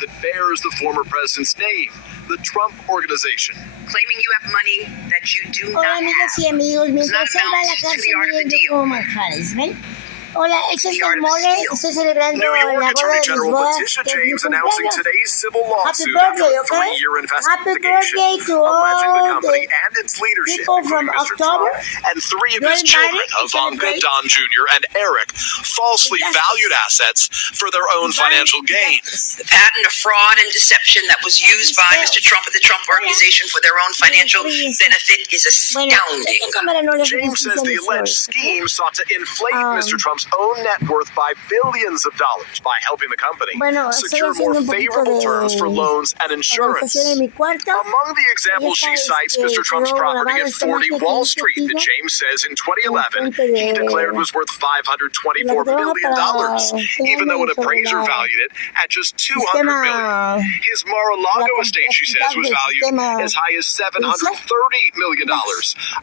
that bears the former president's name, the Trump Organization. Claiming you have money that you do not Hola have. amigas y amigos, mientras Does él not va a la amount to cárcel the art of the viendo deal. como manjares, ¿ven? Hola, este es The art el of the mole, steal. estoy celebrando New la York boda Attorney de mis General bodas, Letitia que es mi James announcing cumpleaños. today's civil Happy lawsuit after birthday, a okay? 3-year Happy investigation birthday to alleging the all company the and its leadership, people from including Mr. October. Trump and 3 of You're his children, invited to Ivanka, celebrate. Don Jr., and Eric, falsely Justice. valued assets for their own financial gain. The pattern of fraud and deception that was used by Mr. Trump and the Trump Organization for their own financial benefit is Bueno, astounding. esta cámara no le hace James says justicia a the mis alleged flores, scheme sought to inflate Mr. Um, Trump's own net worth by billions of dollars by helping the company Bueno, estoy secure more haciendo un poquito favorable terms for de loans and insurance. organización en mi cuarto. Among the examples she cites Mr. Trump's property at 40 Wall Street that James says in 2011 he declared was worth $524 million, even though an appraiser valued it at just $200 million. His Mar-a-Lago estate, she says, was valued as high as $730 million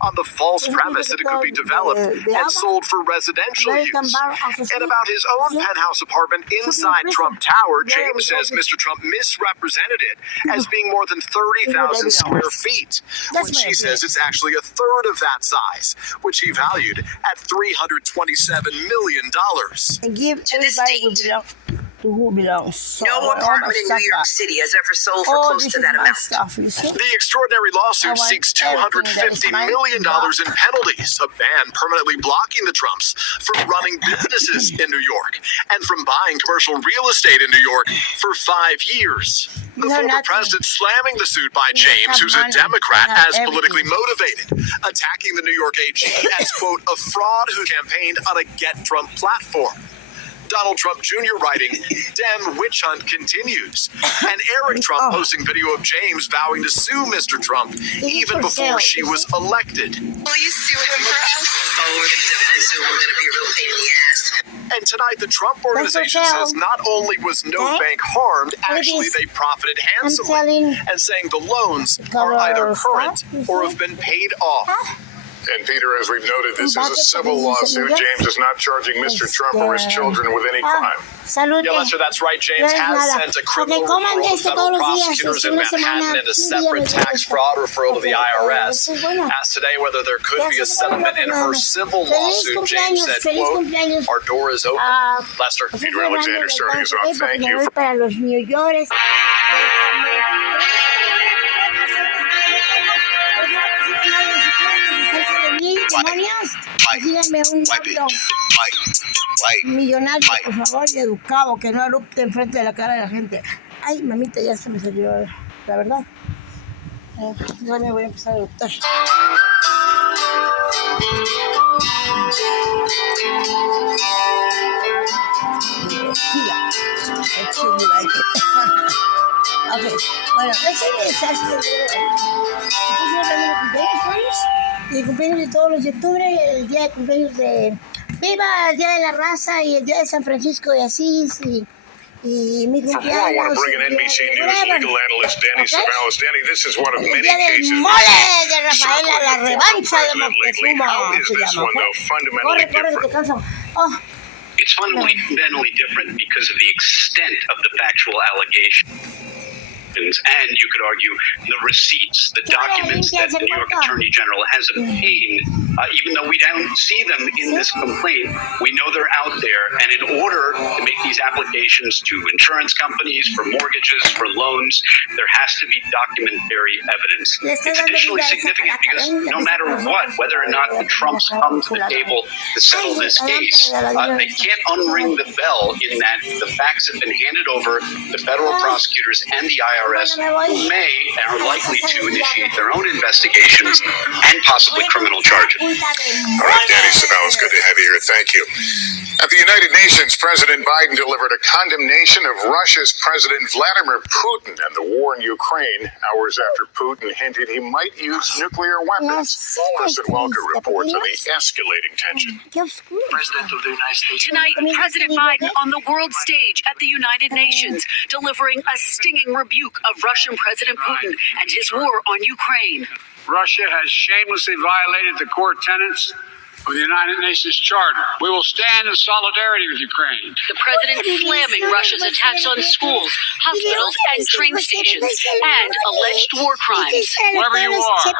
on the false premise that it could be developed and sold for residential use. And about his own penthouse apartment inside Trump Tower, James says Mr. Trump misrepresented it as being more than 30,000 square feet, when she says it's actually a third of that size, which he valued at $327 million. And give To this everybody date, to who belongs. So, no all my apartment in New stuff York back. City has ever sold for Oh, close this to is that my amount. stuff, you see? The extraordinary lawsuit I want seeks everything that is $250 mine million back. in penalties, a ban permanently blocking the Trumps from running businesses in New York and from buying commercial real estate in New York for 5 years. The No, former nothing. president slamming the suit by We James, have who's a money. Democrat, We have as politically everything. motivated, attacking the New York AG as, quote, a fraud who campaigned on a Get Trump platform. Donald Trump Jr. writing, Dem witch hunt continues. And Eric Trump posting video of James vowing to sue Mr. Trump even before she was elected. Will you sue him for us? Oh, we're going to definitely sue him. We're going to be a real pain in the ass. And tonight, the Trump Organization sale. says not only was no Okay. bank harmed, What it actually is. they profited I'm handsomely, selling and saying the loans cover are either stuff, current you or see? have been paid off. And Peter, as we've noted, this is a Bucket civil of lawsuit. these James is not charging Mr. Trump or his children with any crime. Salute. Yeah, Lester, that's right. James No es has nada. sent a criminal Ok, coman referral to esto federal todos los días. prosecutors Es in una Manhattan semana, and a un día separate me tax cuesta. fraud referral to the Ok, IRS. eso es bueno. Asked today whether there could be a Ya se fue settlement in her la civil Feliz lawsuit, James cumpleaños, said, feliz quote, cumpleaños. our door is open. Lester. Estoy Peter Alexander celebrando starting us el off. birthday Thank porque you me voy para los New Yorkers. Díganme un nombre millonario, por favor, y educado, que no erupte enfrente de la cara de la gente. Ay, mamita, ya se me salió la verdad. Ya me voy a empezar a eruptar. Okay, bueno, let's say this has to y el cumpleaños de todos los de octubre, el día de cumpleaños de Viva el Día de la Raza y el Día de San Francisco de Asís y mi For more, I cumpleaños. want to bring in NBC News whatever. legal analyst Danny Okay. Savalas. Danny, this is one of El many día del cases mole de Rafaela, circling la the former revancha de president lately. Moctezuma. How is se this llama, one, though, corre, fundamentally corre, te different? canso. Oh, It's fundamentally different because of the extent of the factual allegations. And you could argue the receipts, the documents that the New York Attorney General has obtained, even though we don't see them in this complaint, we know they're out there. And in order to make these applications to insurance companies, for mortgages, for loans, there has to be documentary evidence. It's additionally significant because no matter what, whether or not the Trumps come to the table to settle this case, they can't unring the bell in that the facts have been handed over to federal prosecutors and the IRS, who may and are likely to initiate their own investigations and possibly criminal charges. All right, Danny Savalas, good to have you here. Thank you. At the United Nations, President Biden delivered a condemnation of Russia's President Vladimir Putin and the war in Ukraine, hours after Putin hinted he might use nuclear weapons. Kristen Welker reports on the escalating tension. President of the United States. Tonight, President Biden on the world stage at the United Nations, delivering a stinging rebuke of Russian President Putin and his war on Ukraine. Russia has shamelessly violated the core tenets of the United Nations Charter. We will stand in solidarity with Ukraine. The president slamming Russia's attacks on schools, hospitals, and train stations, and alleged war crimes. Wherever you are,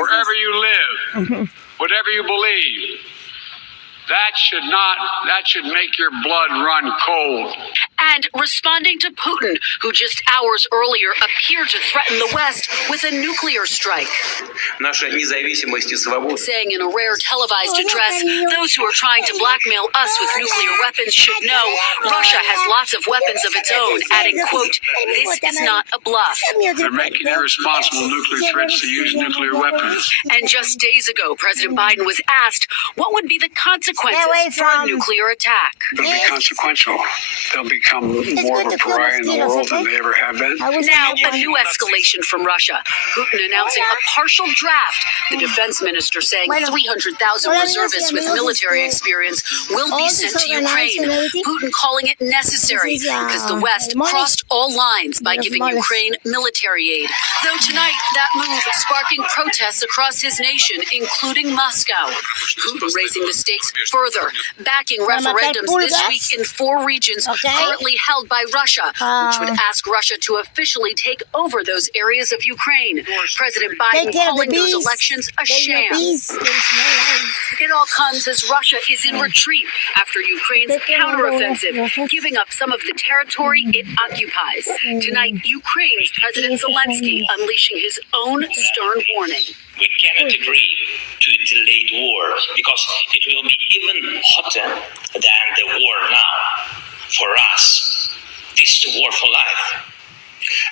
wherever you live, whatever you believe, that should make your blood run cold. And responding to Putin, who just hours earlier appeared to threaten the West with a nuclear strike. Saying in a rare televised address, those who are trying to blackmail us with nuclear weapons should know Russia has lots of weapons of its own, adding, quote, "This is not a bluff." They're making irresponsible nuclear threats to use nuclear weapons. And just days ago, President Biden was asked what would be the consequences for a nuclear attack. They'll be consequential. They'll become more of a pariah in the world than they ever have been. Now, a new escalation from Russia. Putin announcing a partial draft. The defense minister saying 300,000 reservists with military experience will be sent to Ukraine. Putin calling it necessary because the West crossed all lines by giving Ukraine military aid. Though tonight, that move sparking protests across his nation, including Moscow. Putin raising the stakes further, backing referendums this week in 4 regions currently held by Russia, which would ask Russia to officially take over those areas of Ukraine. President Biden calling those elections a sham. It all comes as Russia is in retreat after Ukraine's counteroffensive, giving up some of the territory it occupies. Tonight, Ukraine's President Zelensky unleashing his own stern warning. We cannot agree to a delayed war because it will be even hotter than the war now. For us, this is a war for life.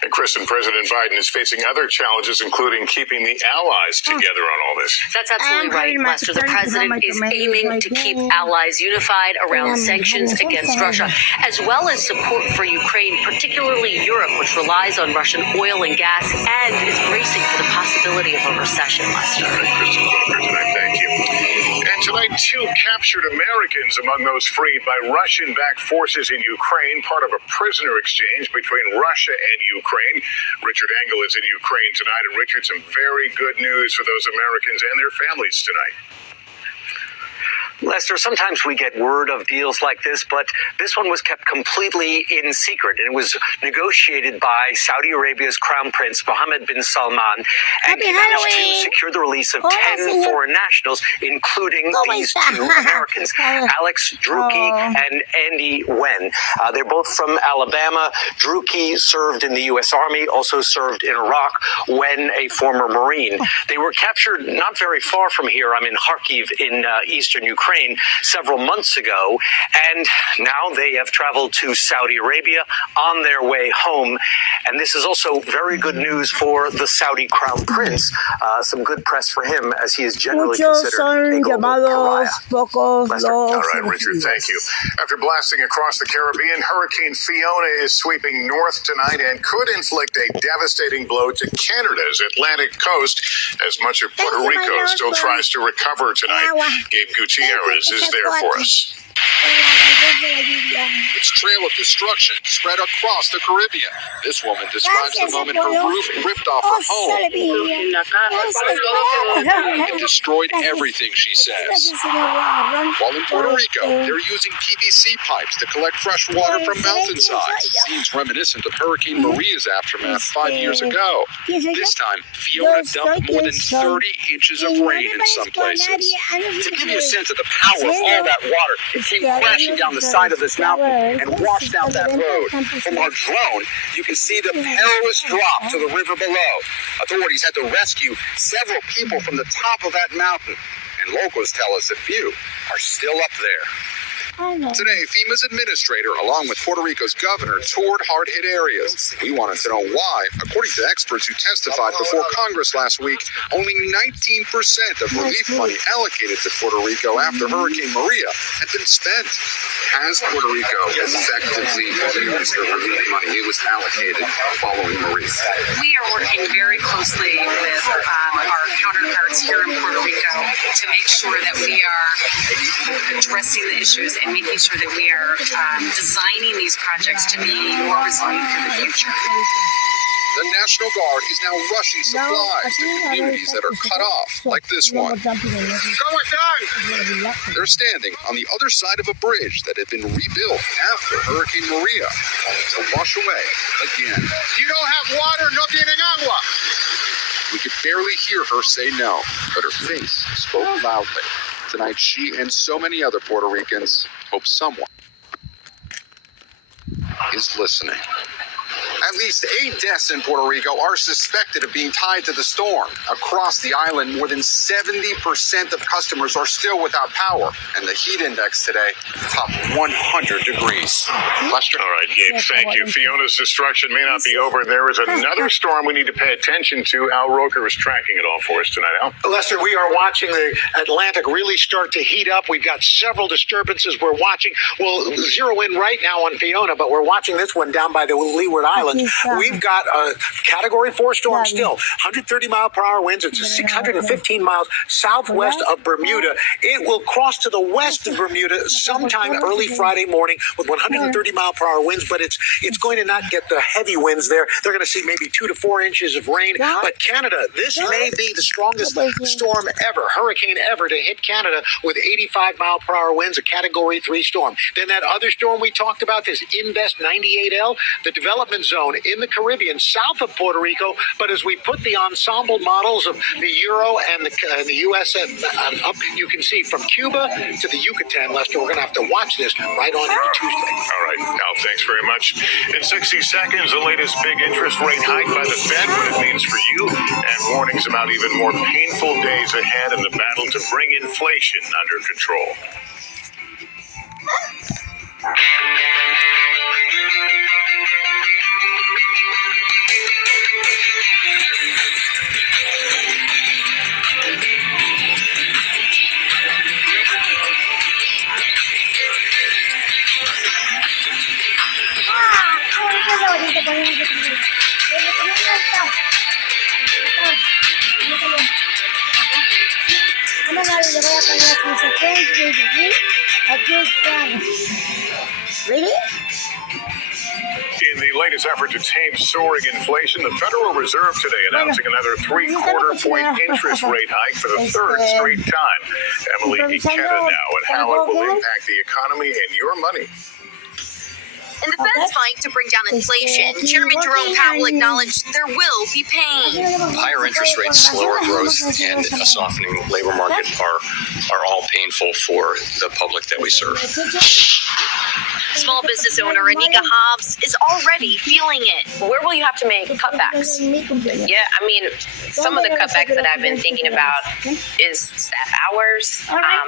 And Kristen, President Biden is facing other challenges, including keeping the allies together on all this. That's absolutely right, Lester. The president is aiming to keep allies unified around sanctions against Russia, as well as support for Ukraine, particularly Europe, which relies on Russian oil and gas and is bracing for the possibility of a recession, Lester. All right, Kristen Walker tonight, thank you. And tonight, 2 captured Americans among those freed by Russian-backed forces in Ukraine, part of a prisoner exchange between Russia and Ukraine. Richard Engel is in Ukraine tonight. And Richard, some very good news for those Americans and their families tonight. Lester, sometimes we get word of deals like this, but this one was kept completely in secret. And it was negotiated by Saudi Arabia's Crown Prince, Mohammed bin Salman, and he managed to secure the release of 10 foreign nationals, including these 2 Americans, Alex Druki and Andy Wen. They're both from Alabama. Druki served in the U.S. Army, also served in Iraq, Wen a former Marine. They were captured not very far from here. I'm in Kharkiv in eastern Ukraine several months ago, and now they have traveled to Saudi Arabia on their way home. And this is also very good news for the Saudi Crown Prince. Some good press for him, as he is generally considered a global pariah. Lester. All right, Richard, thank you. After blasting across the Caribbean, Hurricane Fiona is sweeping north tonight and could inflict a devastating blow to Canada's Atlantic coast, as much of Puerto Rico still tries to recover tonight. Gabe Gutierrez is there for us. Its trail of destruction spread across the Caribbean. This woman describes the moment her roof ripped off her home. It destroyed everything, she says. While in Puerto Rico, they're using PVC pipes to collect fresh water from mountainsides. Scenes reminiscent of Hurricane Maria's aftermath 5 years ago. This time, Fiona dumped more than 30 inches of rain in some places. To give you a sense of the power of all that water, it came crashing down the side of this mountain and washed out that road. From our drone, you can see the perilous drop to the river below. Authorities had to rescue several people from the top of that mountain, and locals tell us a few are still up there. Today, FEMA's administrator, along with Puerto Rico's governor, toured hard-hit areas. We wanted to know why. According to experts who testified before Congress last week, only 19% of relief money allocated to Puerto Rico after Hurricane Maria had been spent. Has Puerto Rico effectively used the relief money it was allocated following Maria? We are working very closely with our counterparts here in Puerto Rico to make sure that we are addressing the issues and making sure that we are designing these projects to be more resilient for the future. The National Guard is now rushing supplies to communities that are cut off, like this one. They're standing on the other side of a bridge that had been rebuilt after Hurricane Maria, only to wash away again. You don't have water, no tienen agua. We could barely hear her say no, but her face spoke loudly. Tonight, she and so many other Puerto Ricans hope someone is listening. At least 8 deaths in Puerto Rico are suspected of being tied to the storm. Across the island, more than 70% of customers are still without power, and the heat index today topped 100 degrees. Lester? All right, Gabe, thank you. Fiona's destruction may not be over. There is another storm we need to pay attention to. Al Roker is tracking it all for us tonight. Al? Lester, we are watching the Atlantic really start to heat up. We've got several disturbances we're watching. We'll zero in right now on Fiona, but we're watching this one down by the Leeward Islands. We've got a Category 4 storm still. 130-mile-per-hour winds. It's 615 miles southwest of Bermuda. It will cross to the west of Bermuda sometime early Friday morning with 130-mile-per-hour winds, but it's going to not get the heavy winds there. They're going to see maybe 2 to 4 inches of rain. But Canada, this may be the strongest storm ever, hurricane ever, to hit Canada with 85-mile-per-hour winds, a Category 3 storm. Then that other storm we talked about, this Invest 98L, the development zone in the Caribbean, south of Puerto Rico. But as we put the ensemble models of the Euro and the U.S. up, you can see from Cuba to the Yucatan, Lester, we're going to have to watch this right on into Tuesday. All right, Al, thanks very much. In 60 seconds, the latest big interest rate hike by the Fed, what it means for you, and warnings about even more painful days ahead in the battle to bring inflation under control. Really? In the latest effort to tame soaring inflation, the Federal Reserve today announcing another 3/4-point interest rate hike for the third straight time. Emily Ikeda now, and how it will impact the economy and your money. In the Fed's fight to bring down inflation, Chairman Jerome Powell acknowledged there will be pain. Higher interest rates, slower growth, and a softening labor market are all painful for the public that we serve. Small business owner Anika Hobbs is already feeling it. Where will you have to make cutbacks? Yeah, I mean, some of the cutbacks that I've been thinking about is staff hours.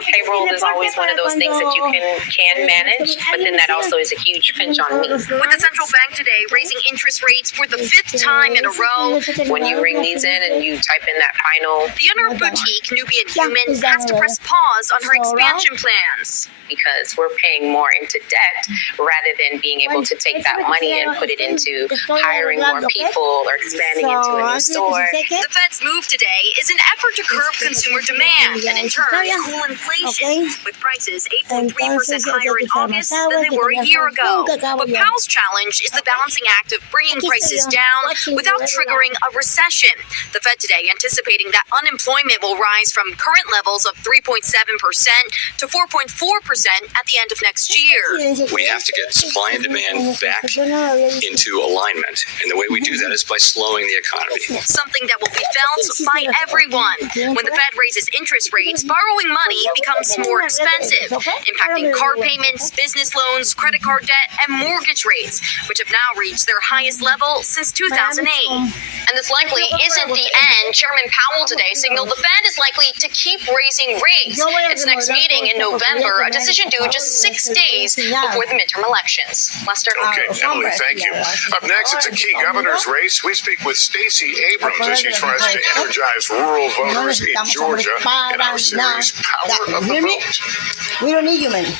Payroll is always one of those things that you can manage, but then that also is a huge pinch on me. With the central bank today raising interest rates for the 5th time in a row. When you ring these in and you type in that final, the owner of boutique Nubian Human has to press pause on her expansion plans. Because we're paying more into debt rather than being able to take that money and put it into hiring more people or expanding into a new store. The Fed's move today is an effort to curb consumer demand and in turn cool inflation, with prices 8.3% higher in August than they were a year ago. But Powell's challenge is the balancing act of bringing prices down without triggering a recession. The Fed today anticipating that unemployment will rise from current levels of 3.7% to 4.4% at the end of next year. We have to get supply and demand back into alignment. And the way we do that is by slowing the economy. Something that will be felt by everyone. When the Fed raises interest rates, borrowing money becomes more expensive, impacting car payments, business loans, credit card debt, and mortgage rates, which have now reached their highest level since 2008. And this likely isn't the end. Chairman Powell today signaled the Fed is likely to keep raising rates. Its next meeting in November, a decision due just 6 days before the midterm elections. Lester? Okay, Emily, thank you. Up next, it's a key governor's race. We speak with Stacey Abrams as she tries to energize rural voters in Georgia in our series, Power of the Vote. We don't need you, man.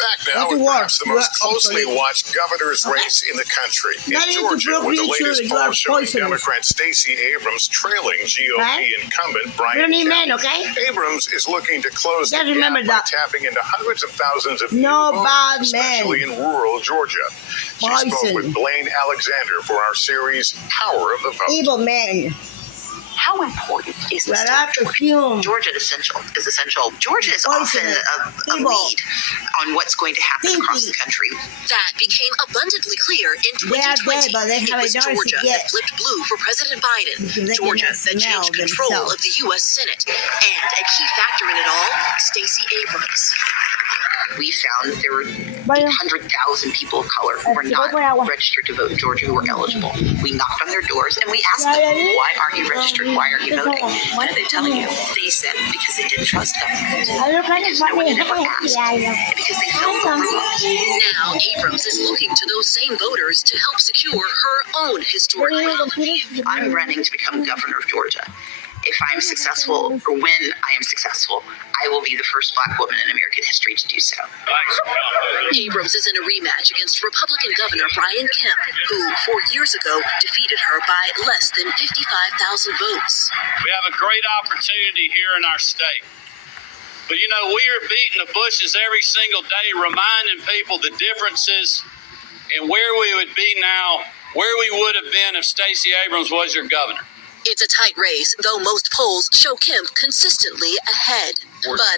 Back now with perhaps the most closely watched governor's race in the country. In Georgia, with the latest poll showing Democrat Stacey Abrams trailing GOP incumbent Brian Kemp. Abrams is looking to close the gap by tapping into hundreds of thousands of new voters, especially in rural Georgia. She spoke with Blaine Alexander for our series, Power of the Vote. Evil men. How important is this to Georgia? Georgia is essential. Georgia is often a lead on what's going to happen across the country. That became abundantly clear in 2020. It was Georgia that flipped blue for President Biden. Georgia that changed control of the U.S. Senate. And a key factor in it all, Stacey Abrams. We found there were 800,000 people of color who were not registered to vote in Georgia who were eligible. We knocked on their doors and we asked them, why aren't you registered? Why aren't you voting? What did they tell you? They said because they didn't trust them. Because no one had ever asked. And because they felt corrupt. Now Abrams is looking to those same voters to help secure her own historic win. I'm running to become governor of Georgia. If I'm successful, or when I am successful, I will be the first Black woman in American history to do so. Abrams is in a rematch against Republican Governor Brian Kemp, who 4 years ago defeated her by less than 55,000 votes. We have a great opportunity here in our state. But we are beating the bushes every single day, reminding people the differences and where we would be now, where we would have been if Stacey Abrams was your governor. It's a tight race, though most polls show Kemp consistently ahead. But